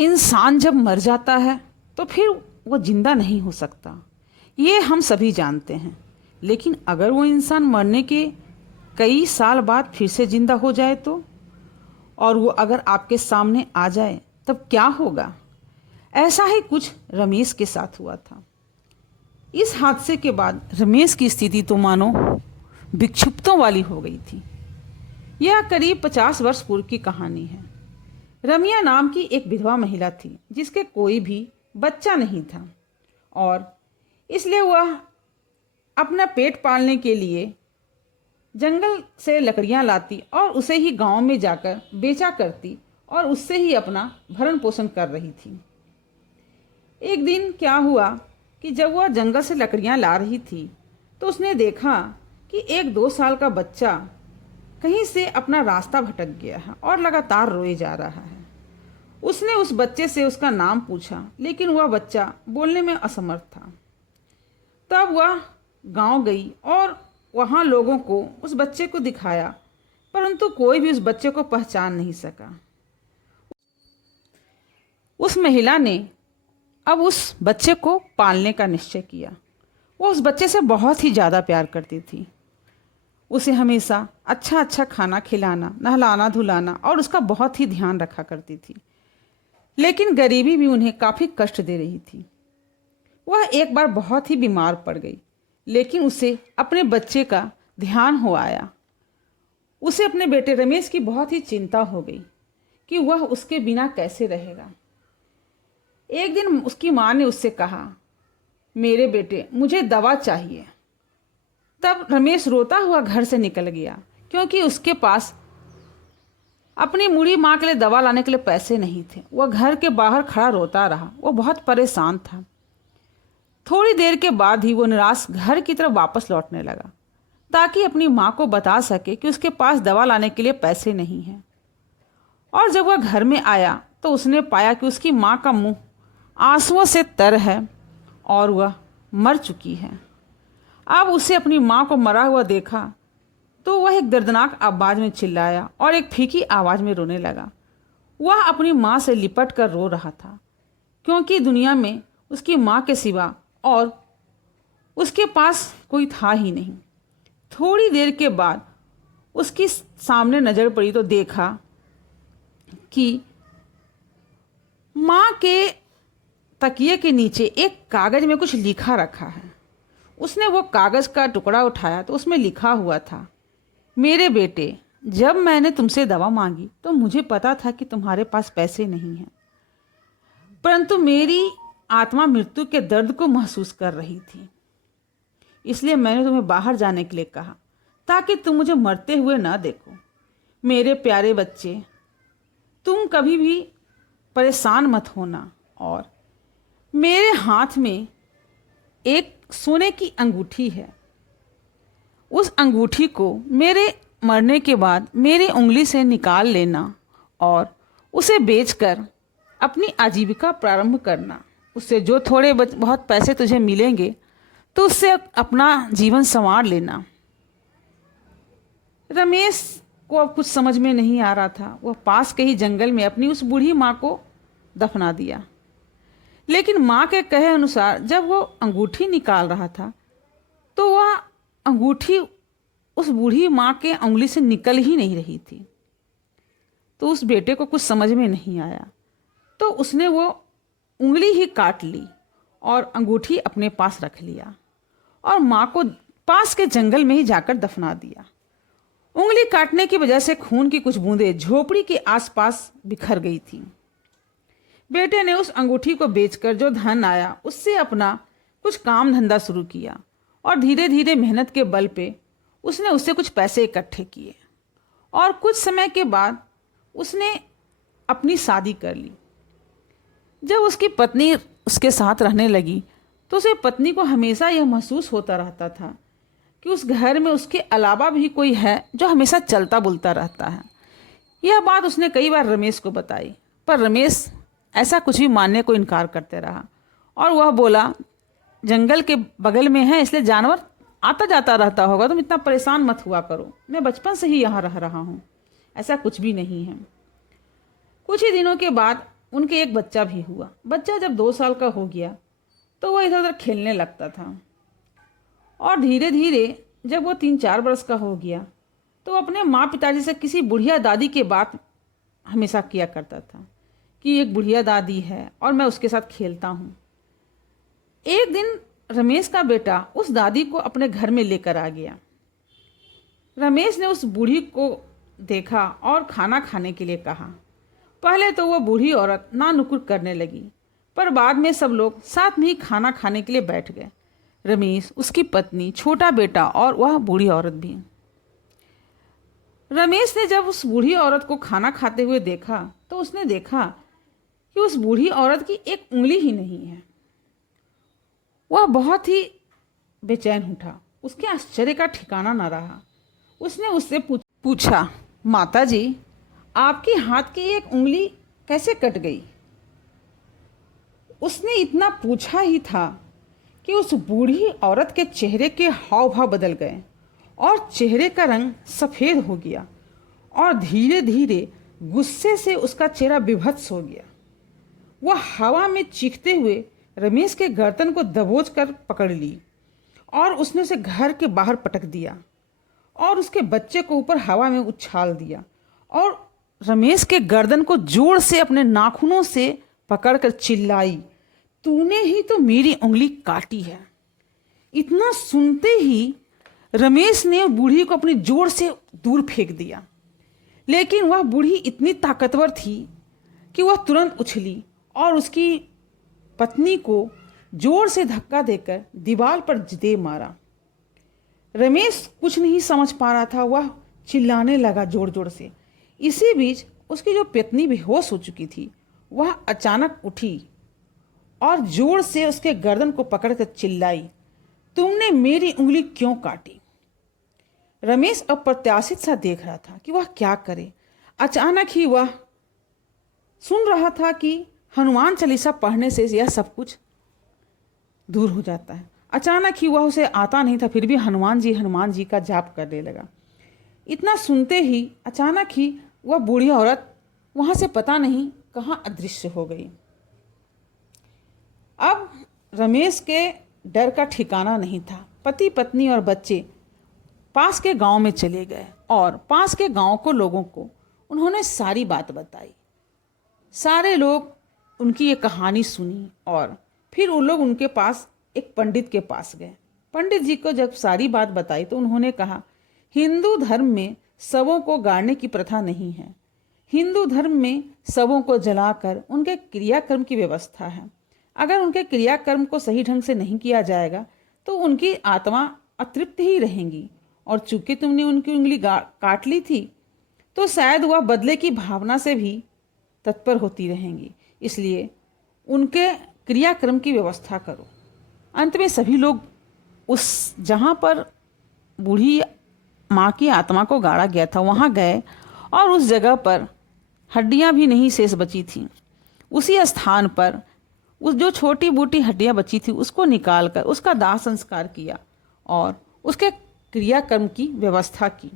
इंसान जब मर जाता है तो फिर वो जिंदा नहीं हो सकता, ये हम सभी जानते हैं। लेकिन अगर वो इंसान मरने के कई साल बाद फिर से जिंदा हो जाए तो, और वो अगर आपके सामने आ जाए तब क्या होगा? ऐसा ही कुछ रमेश के साथ हुआ था। इस हादसे के बाद रमेश की स्थिति तो मानो विक्षिप्तों वाली हो गई थी। यह करीब 50 वर्ष पूर्व की कहानी है। रमिया नाम की एक विधवा महिला थी जिसके कोई भी बच्चा नहीं था, और इसलिए वह अपना पेट पालने के लिए जंगल से लकड़ियां लाती और उसे ही गांव में जाकर बेचा करती और उससे ही अपना भरण पोषण कर रही थी। एक दिन क्या हुआ कि जब वह जंगल से लकड़ियां ला रही थी तो उसने देखा कि एक 2 साल का बच्चा कहीं से अपना रास्ता भटक गया है और लगातार रोए जा रहा है। उसने उस बच्चे से उसका नाम पूछा, लेकिन वह बच्चा बोलने में असमर्थ था। तब वह गांव गई और वहां लोगों को उस बच्चे को दिखाया, परंतु कोई भी उस बच्चे को पहचान नहीं सका। उस महिला ने अब उस बच्चे को पालने का निश्चय किया। वो उस बच्चे से बहुत ही ज़्यादा प्यार करती थी। उसे हमेशा अच्छा अच्छा खाना खिलाना, नहलाना धुलाना और उसका बहुत ही ध्यान रखा करती थी। लेकिन गरीबी भी उन्हें काफ़ी कष्ट दे रही थी। वह एक बार बहुत ही बीमार पड़ गई, लेकिन उसे अपने बच्चे का ध्यान हो आया। उसे अपने बेटे रमेश की बहुत ही चिंता हो गई कि वह उसके बिना कैसे रहेगा। एक दिन उसकी माँ ने उससे कहा, मेरे बेटे मुझे दवा चाहिए। तब रमेश रोता हुआ घर से निकल गया, क्योंकि उसके पास अपनी बूढ़ी माँ के लिए दवा लाने के लिए पैसे नहीं थे। वह घर के बाहर खड़ा रोता रहा। वो बहुत परेशान था। थोड़ी देर के बाद ही वो निराश घर की तरफ वापस लौटने लगा, ताकि अपनी माँ को बता सके कि उसके पास दवा लाने के लिए पैसे नहीं हैं। और जब वह घर में आया तो उसने पाया कि उसकी माँ का मुंह आंसुओं से तर है और वह मर चुकी है। अब उसे अपनी माँ को मरा हुआ देखा तो वह एक दर्दनाक आवाज़ में चिल्लाया और एक फीकी आवाज़ में रोने लगा। वह अपनी माँ से लिपट कर रो रहा था, क्योंकि दुनिया में उसकी माँ के सिवा और उसके पास कोई था ही नहीं। थोड़ी देर के बाद उसकी सामने नज़र पड़ी तो देखा कि माँ के तकिए के नीचे एक कागज़ में कुछ लिखा रखा है। उसने वो कागज़ का टुकड़ा उठाया तो उसमें लिखा हुआ था, मेरे बेटे, जब मैंने तुमसे दवा मांगी तो मुझे पता था कि तुम्हारे पास पैसे नहीं हैं, परंतु मेरी आत्मा मृत्यु के दर्द को महसूस कर रही थी, इसलिए मैंने तुम्हें बाहर जाने के लिए कहा ताकि तुम मुझे मरते हुए ना देखो। मेरे प्यारे बच्चे, तुम कभी भी परेशान मत होना। और मेरे हाथ में एक सोने की अंगूठी है। उस अंगूठी को मेरे मरने के बाद मेरी उंगली से निकाल लेना और उसे बेचकर अपनी आजीविका प्रारंभ करना। उससे जो थोड़े बहुत पैसे तुझे मिलेंगे तो उससे अपना जीवन संवार लेना। रमेश को अब कुछ समझ में नहीं आ रहा था। वह पास के ही जंगल में अपनी उस बूढ़ी माँ को दफना दिया। लेकिन माँ के कहे अनुसार जब वो अंगूठी निकाल रहा था तो वह अंगूठी उस बूढ़ी माँ के उंगली से निकल ही नहीं रही थी। तो उस बेटे को कुछ समझ में नहीं आया, तो उसने वो उंगली ही काट ली और अंगूठी अपने पास रख लिया और माँ को पास के जंगल में ही जाकर दफना दिया। उंगली काटने की वजह से खून की कुछ बूंदें झोपड़ी के आसपास बिखर गई थी। बेटे ने उस अंगूठी को बेचकर जो धन आया उससे अपना कुछ काम धंधा शुरू किया और धीरे धीरे मेहनत के बल पे उसने उससे कुछ पैसे इकट्ठे किए और कुछ समय के बाद उसने अपनी शादी कर ली। जब उसकी पत्नी उसके साथ रहने लगी तो उसे पत्नी को हमेशा यह महसूस होता रहता था कि उस घर में उसके अलावा भी कोई है जो हमेशा चलता बुलता रहता है। यह बात उसने कई बार रमेश को बताई, पर रमेश ऐसा कुछ भी मानने को इनकार करते रहा और वह बोला, जंगल के बगल में है इसलिए जानवर आता जाता रहता होगा, तुम इतना परेशान मत हुआ करो, मैं बचपन से ही यहाँ रह रहा हूँ, ऐसा कुछ भी नहीं है। कुछ ही दिनों के बाद उनके एक बच्चा भी हुआ। बच्चा जब 2 साल का हो गया तो वह इधर उधर खेलने लगता था, और धीरे धीरे जब वो 3-4 वर्ष का हो गया तो अपने माँ पिताजी से किसी बुढ़िया दादी के बात हमेशा किया करता था कि एक बुढ़िया दादी है और मैं उसके साथ खेलता हूँ। एक दिन रमेश का बेटा उस दादी को अपने घर में लेकर आ गया। रमेश ने उस बूढ़ी को देखा और खाना खाने के लिए कहा। पहले तो वह बूढ़ी औरत ना नुकुर करने लगी, पर बाद में सब लोग साथ में ही खाना खाने के लिए बैठ गए। रमेश, उसकी पत्नी, छोटा बेटा और वह बूढ़ी औरत भी। रमेश ने जब उस बूढ़ी औरत को खाना खाते हुए देखा तो उसने देखा कि उस बूढ़ी औरत की एक उंगली ही नहीं है। वह बहुत ही बेचैन उठा, उसके आश्चर्य का ठिकाना न रहा। उसने उससे पूछा, माता जी, आपके हाथ की एक उंगली कैसे कट गई? उसने इतना पूछा ही था कि उस बूढ़ी औरत के चेहरे के हाव भाव बदल गए और चेहरे का रंग सफ़ेद हो गया और धीरे धीरे गुस्से से उसका चेहरा विभत्स हो गया। वह हवा में चीखते हुए रमेश के गर्दन को दबोच कर पकड़ ली और उसने उसे घर के बाहर पटक दिया और उसके बच्चे को ऊपर हवा में उछाल दिया और रमेश के गर्दन को जोर से अपने नाखूनों से पकड़कर चिल्लाई, तूने ही तो मेरी उंगली काटी है। इतना सुनते ही रमेश ने बूढ़ी को अपनी जोर से दूर फेंक दिया, लेकिन वह बूढ़ी इतनी ताकतवर थी कि वह तुरंत उछली और उसकी पत्नी को जोर से धक्का देकर दीवार पर दे मारा। रमेश कुछ नहीं समझ पा रहा था, वह चिल्लाने लगा जोर जोर से। इसी बीच उसकी जो पत्नी बेहोश हो चुकी थी वह अचानक उठी और जोर से उसके गर्दन को पकड़कर चिल्लाई, तुमने मेरी उंगली क्यों काटी? रमेश अप्रत्याशित सा देख रहा था कि वह क्या करे। अचानक ही वह सुन रहा था कि हनुमान चालीसा पढ़ने से यह सब कुछ दूर हो जाता है। अचानक ही वह, उसे आता नहीं था फिर भी हनुमान जी का जाप करने लगा। इतना सुनते ही अचानक ही वह बूढ़ी औरत वहाँ से पता नहीं कहाँ अदृश्य हो गई। अब रमेश के डर का ठिकाना नहीं था। पति पत्नी और बच्चे पास के गांव में चले गए और पास के गांव को लोगों को उन्होंने सारी बात बताई। सारे लोग उनकी ये कहानी सुनी और फिर उन लोग उनके पास एक पंडित के पास गए। पंडित जी को जब सारी बात बताई तो उन्होंने कहा, हिंदू धर्म में शवों को गाड़ने की प्रथा नहीं है। हिंदू धर्म में शवों को जलाकर उनके क्रियाकर्म की व्यवस्था है। अगर उनके क्रियाकर्म को सही ढंग से नहीं किया जाएगा तो उनकी आत्मा अतृप्त ही रहेंगी, और चूंकि तुमने उनकी उंगली काट ली थी तो शायद वह बदले की भावना से भी तत्पर होती रहेंगी, इसलिए उनके क्रियाक्रम की व्यवस्था करो। अंत में सभी लोग उस जहाँ पर बूढ़ी माँ की आत्मा को गाड़ा गया था वहाँ गए और उस जगह पर हड्डियाँ भी नहीं शेष बची थीं। उसी स्थान पर उस जो छोटी बूटी हड्डियाँ बची थी उसको निकाल कर उसका दाह संस्कार किया और उसके क्रियाकर्म की व्यवस्था की।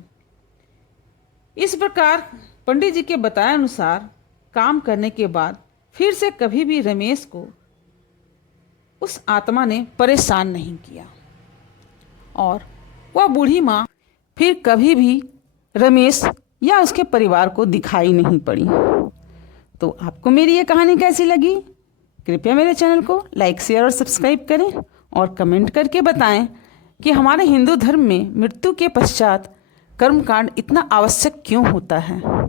इस प्रकार पंडित जी के बताए अनुसार काम करने के बाद फिर से कभी भी रमेश को उस आत्मा ने परेशान नहीं किया और वह बूढ़ी माँ फिर कभी भी रमेश या उसके परिवार को दिखाई नहीं पड़ी। तो आपको मेरी ये कहानी कैसी लगी? कृपया मेरे चैनल को लाइक, शेयर और सब्सक्राइब करें और कमेंट करके बताएं कि हमारे हिंदू धर्म में मृत्यु के पश्चात कर्मकांड इतना आवश्यक क्यों होता है।